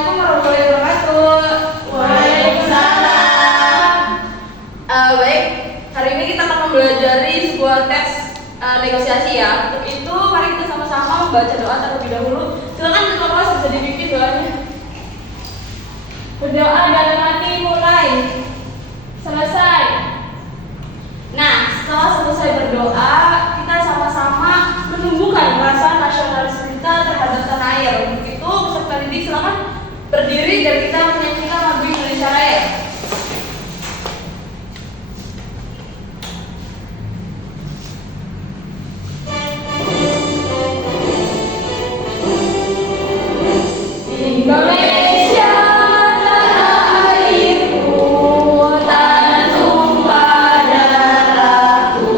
Assalamualaikum warahmatullahi wabarakatuh. Waalaikumsalam. Baik, hari ini kita akan mempelajari sebuah teks negosiasi ya. Untuk itu, mari kita sama-sama membaca doa terlebih dahulu. Silakan ketua kelas bisa dipimpin doanya. Berdoa dalam hati mulai. Selesai. Nah, setelah selesai berdoa, kita sama-sama menumbuhkan rasa nasionalis kita terhadap tanah air. Untuk itu, peserta didik silakan berdiri dan kita menyanyikan lagu Indonesia Raya. Indonesia tanah airku, tanah tumpah darahku.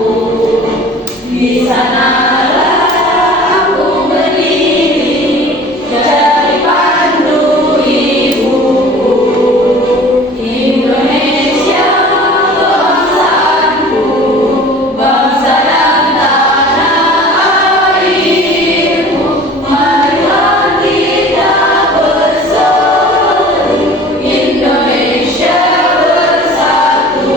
Di sanalah aku berdiri, cari pandu ibuku. Indonesia bangsaku, bangsa dan tanah airku. Marilah kita bersatu, Indonesia bersatu.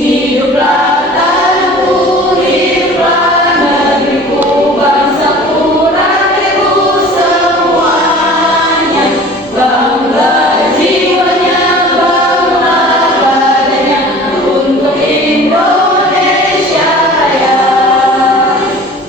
Hiduplah tanahku, hiduplah negeriku, bangsaku, rakyatku semuanya. Bangga jiwanya, bangga badannya untuk Indonesia Raya.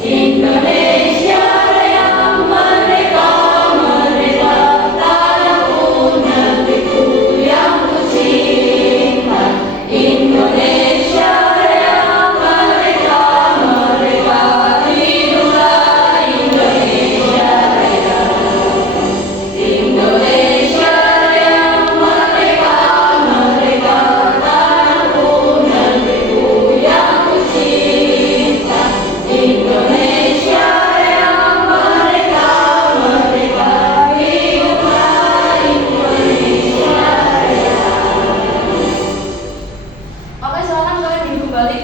Indonesia Raya merdeka, merdeka, tanahku, negeriku yang ku cinta. Indonesia Raya merdeka, merdeka, hiduplah Indonesia Raya. Indonesia Raya merdeka, merdeka, tanahku, negeriku yang ku cinta. Indonesia Raya merdeka, merdeka, hiduplah Indonesia Raya. Oke, silakan kalian duduk kembali.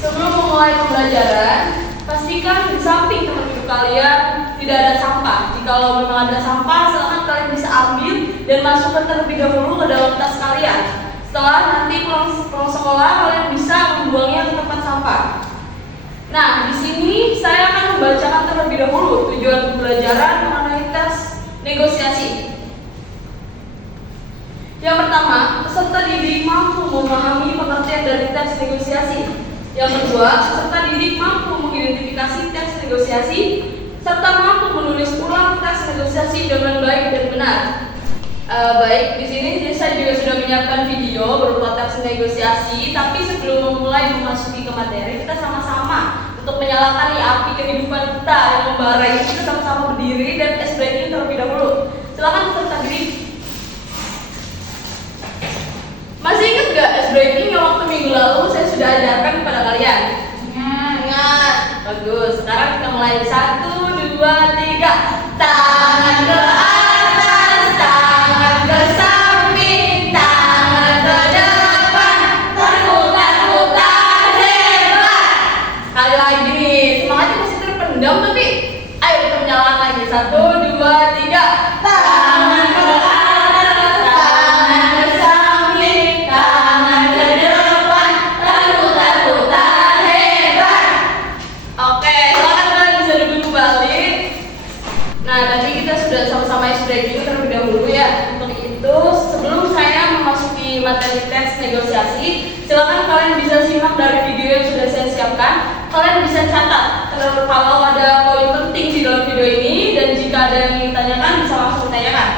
Sebelum memulai pembelajaran, pastikan di samping tempat duduk kalian tidak ada sampah. Jika memang ada sampah, silakan kalian bisa ambil dan masukkan terlebih dahulu ke dalam tas kalian. Setelah nanti pulang sekolah, kalian bisa membuangnya ke tempat sampah. Nah, di sini saya akan membacakan terlebih dahulu tujuan pembelajaran mengenai tes negosiasi. Yang pertama, peserta didik mampu memahami pengertian dari teks negosiasi. Yang kedua, peserta didik mampu mengidentifikasi teks negosiasi serta mampu menulis ulang teks negosiasi dengan baik dan benar. Baik, di sini saya juga sudah menyiapkan video berupa teks negosiasi. Tapi sebelum memulai memasuki ke materi, kita sama-sama untuk menyalakan api kehidupan kita yang membara ini, kita sama-sama berdiri dan ice breaking terlebih dahulu. Silakan peserta didik. Masih ingat gak ice breaking yang waktu minggu lalu saya sudah ajarkan kepada kalian? Ingat. Bagus. Sekarang kita mulai 1, 2, 3. Tangan ke atas, tangan ke samping, tangan ke depan, putar-putar hebat. Sekali lagi nih, semangatnya masih terpendam tapi ayo kita menyalakan lagi. 1, 2, 3. Tangan ke atas, tangan ke samping, tangan ke depan, putar-putar hebat. Oke, silakan kalian bisa duduk kembali. Nah, tadi kita sudah sama-sama ice breaking terlebih dahulu ya. Untuk itu, sebelum saya memasuki materi tes negosiasi, silakan kalian bisa simak dari video yang sudah saya siapkan. Kalian bisa catat kalau ada poin penting di dalam video ini, dan jika ada yang ingin ditanyakan bisa langsung tanyakan.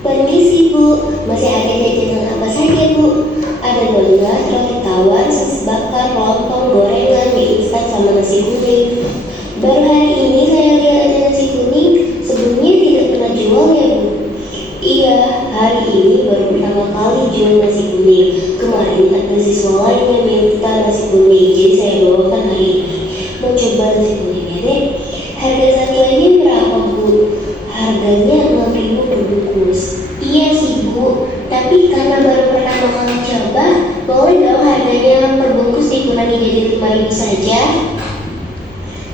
Permisi Bu, masih ada jajanan apa saja Bu? Ada donat, roti tawar, sosis bakar, lontong, gorengan, mie instan sama nasi kuning. Baru hari ini saya lihat ada nasi kuning, sebelumnya tidak pernah jual ya Bu? Iya, hari ini baru pertama kali jual nasi kuning. Kemarin ada siswa lain yang minta nasi kuning, jadi saya bawakan hari ini. Mau coba nasi kuningnya deh? Harga satuannya berapa Bu? Harganya 6.000 per bungkus. Iya sih Bu, tapi karena baru pertama kali coba, boleh dong harganya per bungkus dikurangi jadi 5.000? 5.000 saja?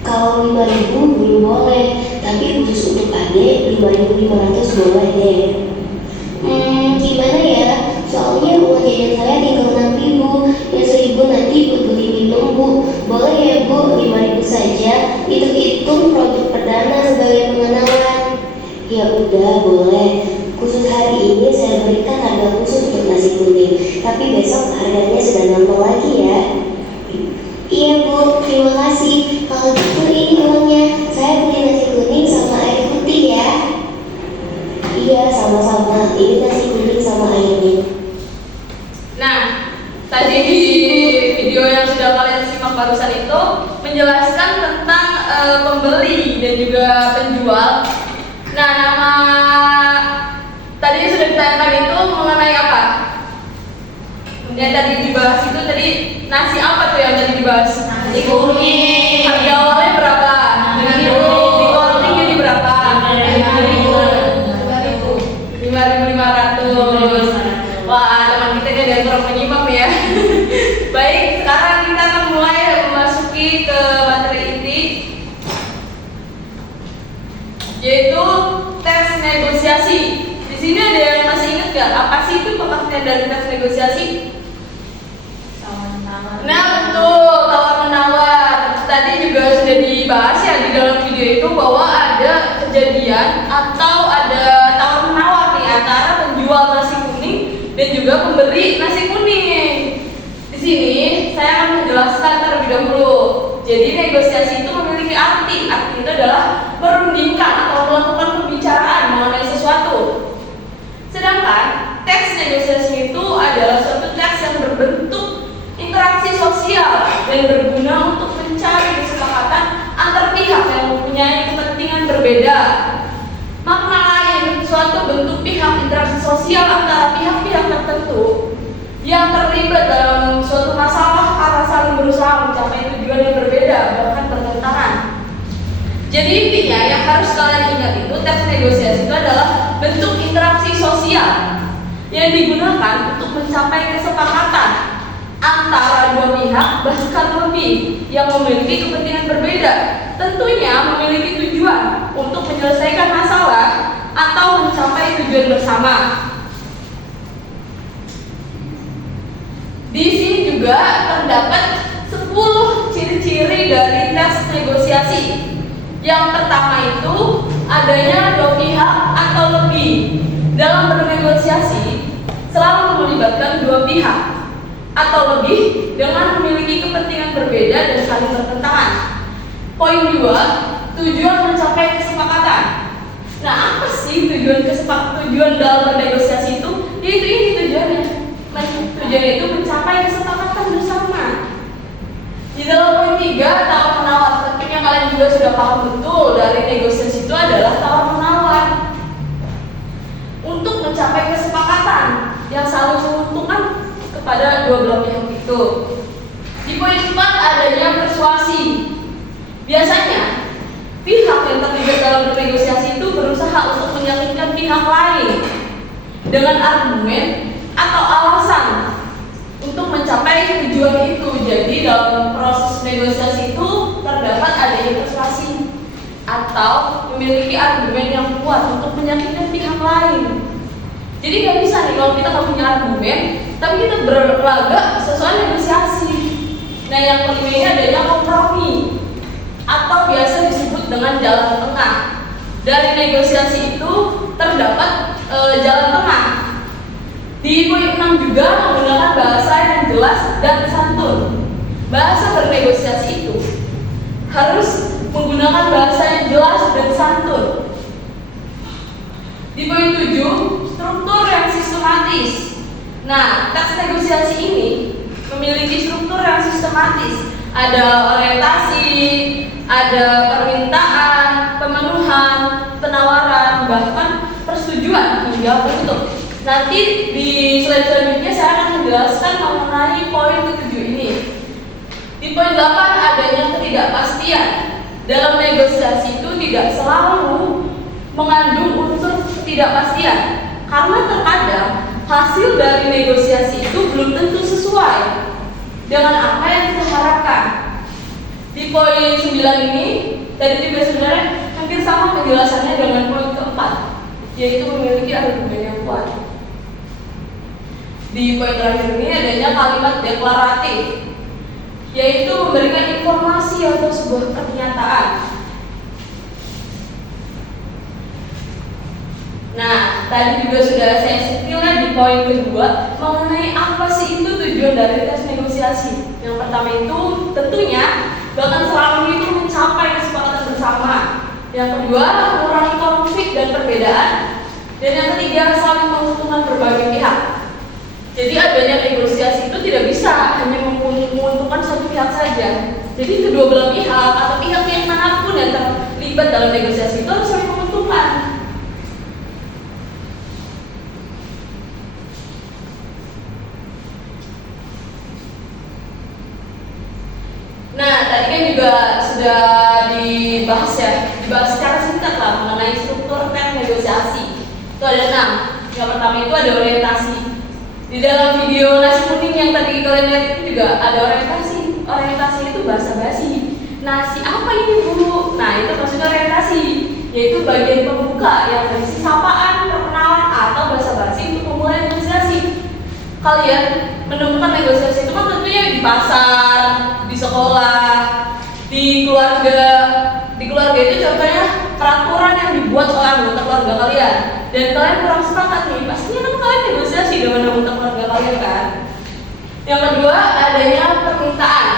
Kalau 5.000 belum boleh, tapi khusus untuk adik 5.500 boleh deh. Gimana ya? Soalnya uang jajan saya tinggal 6.000, yang 1.000 nanti buat beli minum bu. Boleh ya bu, 5.000 saja. Hitung-hitung produk perdana sebagai pengenalan. Ya udah boleh. Khusus hari ini saya berikan harga khusus untuk nasi kuning, tapi besok harganya sudah normal lagi ya. Iya bu, terima kasih. Kalau gitu ini uangnya. Saya beli nasi kuning sama air putih ya. Iya sama-sama. Ini nasi kuning sama airnya. Nah, tadi di video yang sudah kalian simak barusan itu menjelaskan tentang pembeli dan juga penjual. Nah, nama tadi yang sudah ditayangkan itu mengenai apa? Yang tadi dibahas itu tadi nasi apa tuh yang tadi dibahas? Nasi kuning. Harga awalnya berapa? Dengan di korting jadi berapa? 5.500. Wah, teman kita ini ada yang kurang menyimak ya. Baik, sekarang kita akan mulai memasuki ke materi inti, yaitu tes negosiasi. Di sini ada yang masih ingat gak? Apa sih itu pengertian dari tes negosiasi? Nah betul, tawar-menawar. Tadi juga sudah dibahas ya di dalam video itu bahwa ada kejadian atau ada tawar-menawar nih antara penjual nasi kuning dan juga pembeli nasi kuning. Di sini saya akan menjelaskan terlebih dahulu. Jadi negosiasi itu memiliki arti. Arti itu adalah merundingkan atau melakukan pembicaraan mengenai sesuatu. Sedangkan teks negosiasi itu adalah suatu teks yang berbentuk interaksi sosial dan berguna untuk mencari kesepakatan antar pihak yang mempunyai kepentingan berbeda. Makna lain, suatu bentuk pihak interaksi sosial antara pihak-pihak tertentu yang terlibat dalam suatu masalah karena saling berusaha mencapai tujuan yang berbeda, bahkan bertentangan. Jadi intinya yang harus kalian ingat itu teks negosiasi itu adalah bentuk interaksi sosial yang digunakan untuk mencapai kesepakatan antara dua pihak bahkan lebih yang memiliki kepentingan berbeda, tentunya memiliki tujuan untuk menyelesaikan masalah atau mencapai tujuan bersama. Di sini juga terdapat 10 ciri-ciri dari tes negosiasi. Yang pertama itu adanya dua pihak atau lebih. Dalam bernegosiasi selalu melibatkan dua pihak atau lebih dengan memiliki kepentingan berbeda dan saling bertentangan. Poin 2, tujuan mencapai kesepakatan. Nah, apa sih tujuan dalam bernegosiasi itu? Yaitu ini tujuannya. Tujuan itu mencapai kesepakatan bersama. Di dalam poin 3, tawar-menawar. Tentunya kalian juga sudah paham betul dari negosiasi itu adalah tawar-menawar untuk mencapai kesepakatan yang saling menguntungkan kepada dua belah pihak itu. Di poin 4 adanya persuasi. Biasanya pihak yang terlibat dalam bernegosiasi itu berusaha untuk meyakinkan pihak lain dengan argumen atau alasan untuk mencapai tujuan itu. Jadi dalam proses negosiasi itu terdapat adanya persuasi atau memiliki argumen yang kuat untuk meyakinkan pihak lain. Jadi nggak bisa nih kalau kita nggak punya argumen, tapi kita berlaga sesuai negosiasi. Nah yang kelima ini adanya kompromi atau biasa disebut dengan jalan tengah. Dari negosiasi itu terdapat jalan tengah. Di poin 6 juga menggunakan bahasa yang jelas dan santun. Bahasa bernegosiasi itu harus menggunakan bahasa yang jelas dan santun. Di poin 7, struktur yang sistematis. Nah, teks negosiasi ini memiliki struktur yang sistematis. Ada orientasi, ada permintaan, pemenuhan, penawaran, bahkan persetujuan hingga penutup. Nanti di slide selanjutnya saya akan menjelaskan mengenai poin ke-7 ini. Di poin 8 adanya ketidakpastian. Dalam negosiasi itu tidak selalu mengandung unsur ketidakpastian, karena terkadang hasil dari negosiasi itu belum tentu sesuai dengan apa yang kita harapkan. Di poin 9 ini tadi juga sebenarnya hampir sama penjelasannya dengan poin keempat, yaitu memiliki argumen yang kuat. Di poin terakhir ini adanya kalimat deklaratif, yaitu memberikan informasi atau sebuah pernyataan. Nah, tadi juga sudah saya sentilkan di poin kedua mengenai apa sih itu tujuan dari tes negosiasi. Yang pertama itu tentunya bahkan selalu itu mencapai kesepakatan bersama. Yang kedua, mengurangi konflik dan perbedaan. Dan yang ketiga, saling menguntungkan berbagai pihak. Jadi adanya negosiasi itu tidak bisa hanya menguntungkan satu pihak saja. Jadi kedua belah pihak atau pihak yang manapun yang terlibat dalam negosiasi itu harus saling menguntungkan. Nah, tadi kan juga sudah dibahas secara singkat lah mengenai struktur tes negosiasi. Itu ada 6. Yang pertama itu ada orientasi. Di dalam video nasi kuning yang tadi kalian lihat itu juga ada orientasi. Orientasi itu bahasa basi. Nasi apa ini dulu? Nah, itu maksudnya orientasi, yaitu bagian pembuka yang berisi sapaan, perkenalan atau bahasa basi untuk memulai negosiasi. Kalian menemukan negosiasi itu kan tentunya di pasar, di sekolah, di keluarga. Di keluarga itu contohnya peraturan yang dibuat oleh anggota keluarga kalian dan kalian kurang sepakat nih, pastinya kan kalian negosiasi dengan anggota keluarga kalian kan. Yang kedua, adanya permintaan,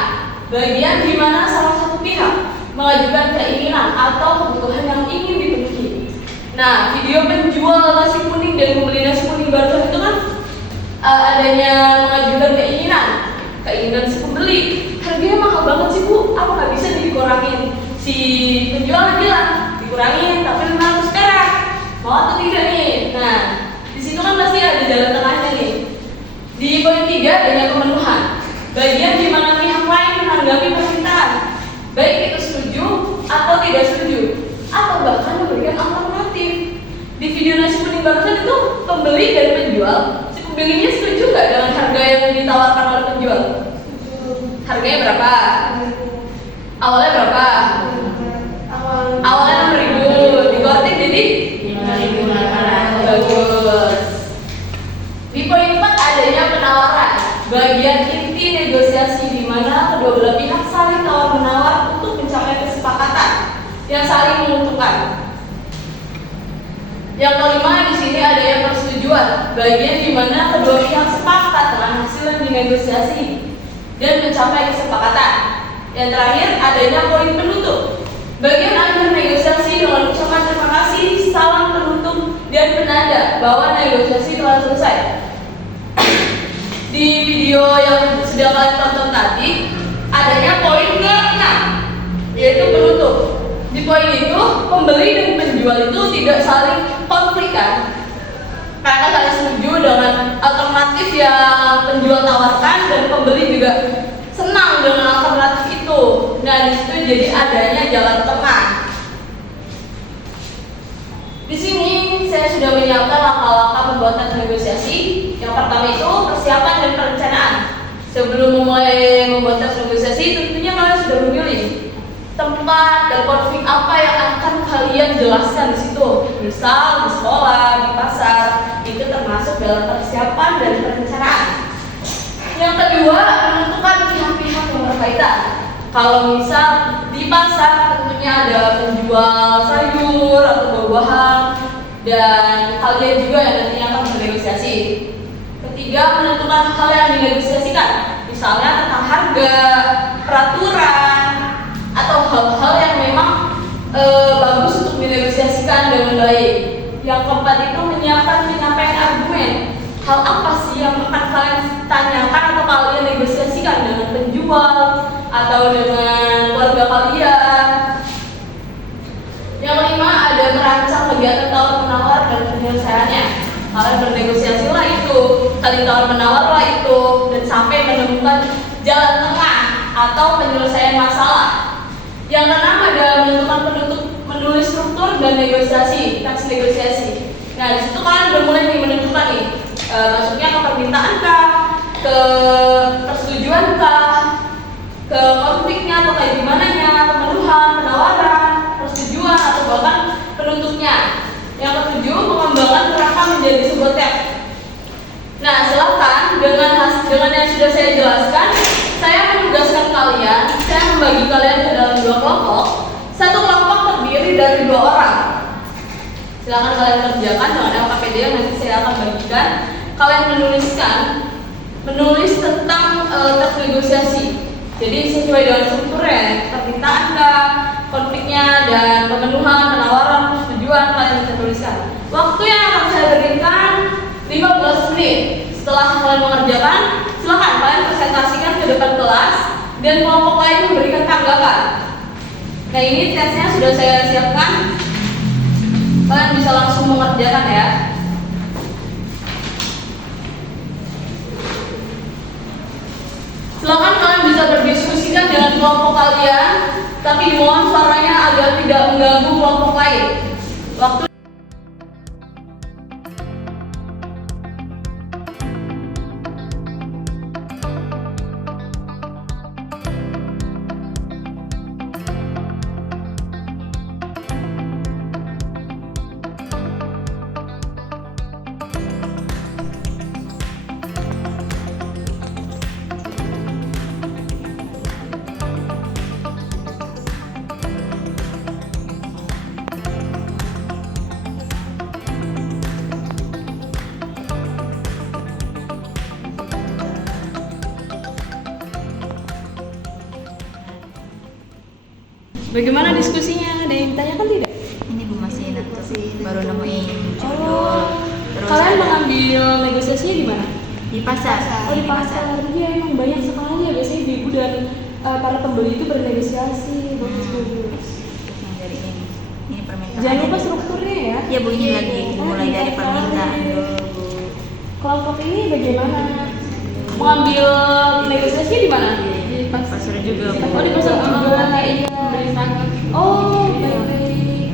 bagian di mana salah satu pihak mengajukan keinginan atau kebutuhan yang ingin dipenuhi. Nah, video penjual nasi kuning dan pembeli nasi kuning barusan itu kan adanya mengajukan keinginan si pembeli. Harganya mahal banget sih bu, apa nggak bisa dikurangin? Si penjual bilang dikurangin tapi 500 perak, mau atau tidak nih? Nah, di situ kan pasti ada jalan tengahnya nih. Di poin 3 adanya pemenuhan, bagian di mana pihak lain menanggapi permintaan, baik itu setuju atau tidak setuju, atau bahkan memberikan alternatif. Di video nasi kuning barusan itu pembeli dan penjual, si pembelinya setuju nggak dengan harga yang ditawarkan oleh penjual? Harganya berapa? Awalnya berapa? Awalnya 6.000, dikorting jadi 5.800. Bagus. Di poin 4 adanya penawaran, bagian inti negosiasi di mana kedua belah pihak saling tawar menawar untuk mencapai kesepakatan yang saling menguntungkan. Yang kelima di sini adanya persetujuan, bagian di mana kedua pihak sepakat dengan hasil yang dinegosiasi dan mencapai kesepakatan. Yang terakhir adanya poin penutup, bagian akhir negosiasi dengan ucapan terima kasih, salam penutup dan penanda bahwa negosiasi telah selesai. Di video yang sudah kalian tonton tadi adanya poin ke-6, yaitu penutup. Di poin itu pembeli dan penjual itu tidak saling konflik kan, karena saling setuju dengan alternatif yang penjual tawarkan dan pembeli juga senang dengan alternatif itu. Nah, di situ jadi adanya jalan tengah. Di sini saya sudah menyiapkan langkah-langkah pembuatan negosiasi. Yang pertama itu persiapan dan perencanaan. Sebelum memulai membuat tes negosiasi, tentunya kalian sudah memilih tempat dan konflik apa yang akan kalian jelaskan di situ. Misal di sekolah, di pasar, itu termasuk dalam persiapan dan perencanaan. Yang kedua, menentukan pihak-pihak yang berkaitan. Kalau misal di pasar tentunya ada penjual sayur atau buah-buahan dan kalian juga yang nantinya akan bernegosiasi. Ketiga, menentukan hal yang dinegosiasikan, misalnya tentang harga, peraturan, atau hal-hal yang memang bagus untuk dinegosiasikan dengan baik. Yang keempat itu menyiapkan penyampaian argumen. Hal apa sih yang akan kalian tanyakan atau kalian negosiasikan dengan penjual atau dengan keluarga kalian. Yang kelima ada merancang kegiatan tawar-menawar dan penyelesaiannya. Kalian bernegosiasilah itu, saling tawar-menawar itu, dan sampai menemukan jalan tengah atau penyelesaian masalah. Yang keenam ada menentukan penutup, menulis struktur dan negosiasi, teks negosiasi. Nah, di situ kalian udah mulai nih menentukan nih, masuknya ke permintaan kah, ke persetujuan kah, ke konfliknya atau kayak gimana nya. dengan yang sudah saya jelaskan, saya menugaskan kalian, saya membagi kalian ke dalam 2 kelompok. Satu kelompok terdiri dari 2 orang. Silakan kalian kerjakan dengan LKPD yang nanti saya akan bagikan. Kalian menulis tentang teks negosiasi. Jadi sesuai dengan strukturnya, permintaan kah, konfliknya, dan pemenuhan, penawaran, persetujuan kalian bisa tuliskan. Waktu yang akan saya berikan 15 menit. Setelah kalian mengerjakan, silakan kalian presentasikan ke depan kelas dan kelompok lain memberikan tanggapan. Nah, ini tesnya sudah saya siapkan. Kalian bisa langsung mengerjakan ya. Silakan kalian bisa berdiskusikan dengan kelompok kalian, tapi mohon suaranya agar tidak mengganggu kelompok lain. Waktu bagaimana diskusinya? Ada yang ditanyakan tidak? Ini Bu masih enak tuh, baru nemuin judul. Oh, Terus kalian ada mengambil negosiasinya di mana? di pasar. Oh, di pasar. Iya, emang banyak sekali ya biasanya ibu dan para pembeli itu bernegosiasi. Bagus. Yang dari ini permintaan. Jangan lupa strukturnya ya. Ya Bu, ini lagi dimulai dari permintaan dulu Bu. Kelompok ini bagaimana? Mengambil negosiasinya di mana? Di Pasar juga Bu. Oh, di pasar juga. Iya. Oh, baik.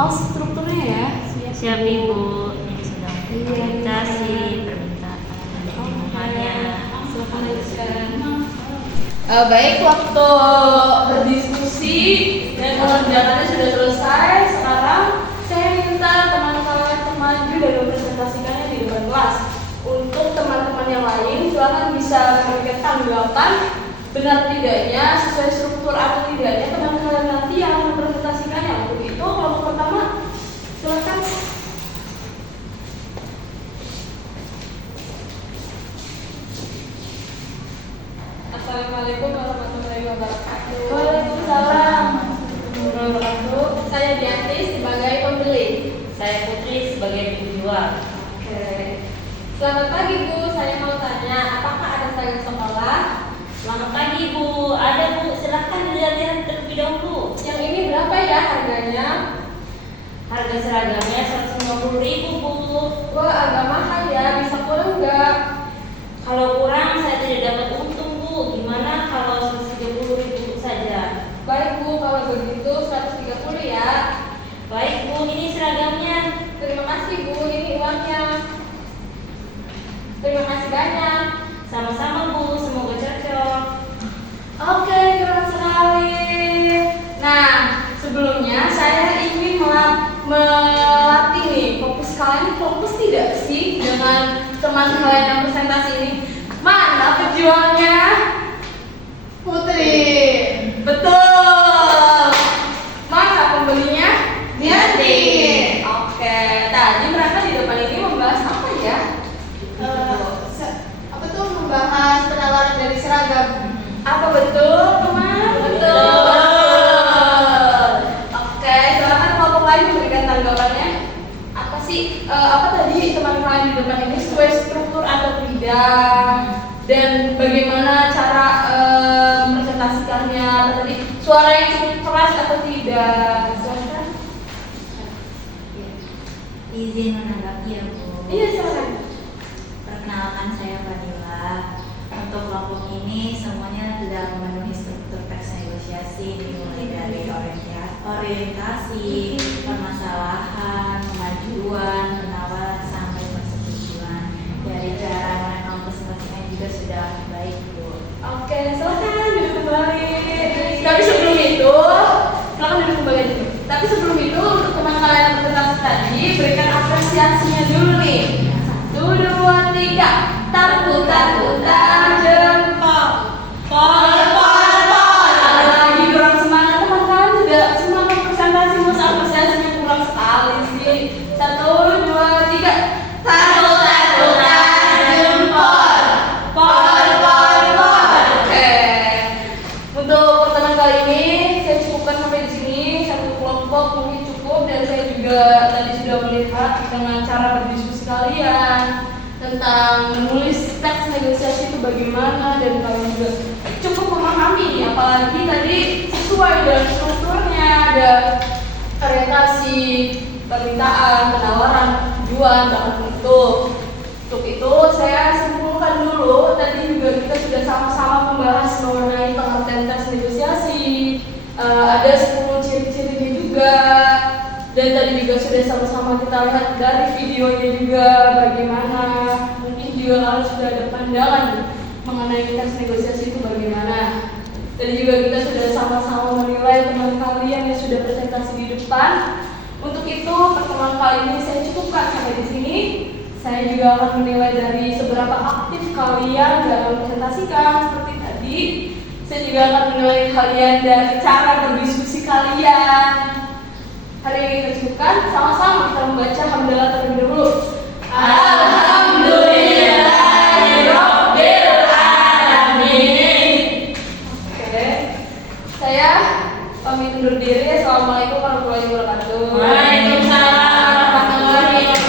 Oh, strukturnya ya. Siap Ibu, ini sedang presentasi permintaan pemenuhannya. Silakan lanjutkan. Baik, waktu berdiskusi dan mengerjakannya sudah selesai. Sekarang saya minta teman-teman maju dan mempresentasikannya di depan kelas. Untuk teman-teman yang lain, silakan bisa memberikan tanggapan benar tidaknya sesuai struktur atau tidaknya teman kalian nanti yang mempresentasikannya. Untuk itu, kelompok pertama, silakan. Assalamualaikum warahmatullahi wabarakatuh. Waalaikumsalam warahmatullahi wabarakatuh. Saya Dianti sebagai pembeli. Saya Putri sebagai penjual. Oke. Selamat pagi Bu, saya mau tanya apakah ada seragam sekolah? Selamat pagi Bu, ada Bu, silahkan dilihat terlebih dahulu. Yang ini berapa ya harganya? Harga seragamnya 150.000 Bu. Wah, agak mahal ya, bisa kurang nggak? Kalau kurang saya tidak dapat untung Bu. Gimana kalau 130.000 saja? Baik Bu, kalau begitu 130 ya. Baik Bu, ini seragamnya. Terima kasih Bu, ini uangnya. Terima kasih banyak. Sama-sama Bu, semoga cocok. Oke, keren sekali. Nah, sebelumnya saya ingin melatih nih, fokus kalian fokus tidak sih dengan teman kalian yang presentasi ini? Mana pejuangnya? Putri. Betul. Mana pembelinya? Dianti. Oke, tadi mereka di depan ini membahas apa ya? Apa tuh membahas penawaran dari seragam? Apa betul, teman? Betul. Oke, silakan kelompok lain memberikan tanggapannya. Apa sih? Apa tadi teman kalian di depan ini sesuai struktur atau tidak? Dan bagaimana cara presentasikannya? Tadi suara yang cukup keras atau tidak? Silakan. Izin menanggapi ya Bu. Iya, silakan. Perkenalkan saya Fadila. Untuk kelompok ini semuanya sudah memenuhi struktur teks negosiasi dimulai dari orientasi, permasalahan, kemajuan, penawaran sampai persetujuan. Dari cara mereka mempresentasikan juga sudah baik Bu. Oke, silakan duduk kembali. Tapi sebelum itu, silakan duduk kembali dulu. Tapi sebelum itu, untuk teman kalian yang presentasi tadi, berikan apresiasinya dulu nih. 1, 2, 3. putar jempol. Pol, pol, pol. Ada lagi kurang semangat teman-teman, juga semangat presentasi masa apresiasinya kurang sekali sih. 1, 2, 3. Putar jempol. Pol, pol, pol. Oke. Untuk pertemuan kali ini saya cukupkan sampai di sini. Satu kelompok mungkin cukup, dan saya juga tadi sudah melihat dengan cara berdiskusi kalian tentang menulis teks negosiasi itu bagaimana, dan kalian juga cukup memahami, apalagi tadi sesuai dengan strukturnya, ada orientasi, permintaan, penawaran, tujuan, bahkan penutup. Untuk itu saya simpulkan dulu, tadi juga kita sudah sama-sama membahas mengenai pengertian teks negosiasi, ada 10 ciri-cirinya juga, dan tadi juga sudah sama-sama kita lihat dari videonya juga bagaimana. Mungkin juga kalian sudah ada pandangan mengenai teks negosiasi itu bagaimana. Tadi juga kita sudah sama-sama menilai teman kalian yang sudah presentasi di depan. Untuk itu pertemuan kali ini saya cukupkan sampai di sini. Saya juga akan menilai dari seberapa aktif kalian dalam presentasikan seperti tadi. Saya juga akan menilai kalian dari cara berdiskusi kalian. Hari ini kita cukupkan, sama-sama kita membaca hamdalah terlebih dahulu. Alhamdulillahirabbil alamin. Oke. Saya pamit undur diri. Assalamualaikum warahmatullahi wabarakatuh. Waalaikumsalam warahmatullahi wabarakatuh.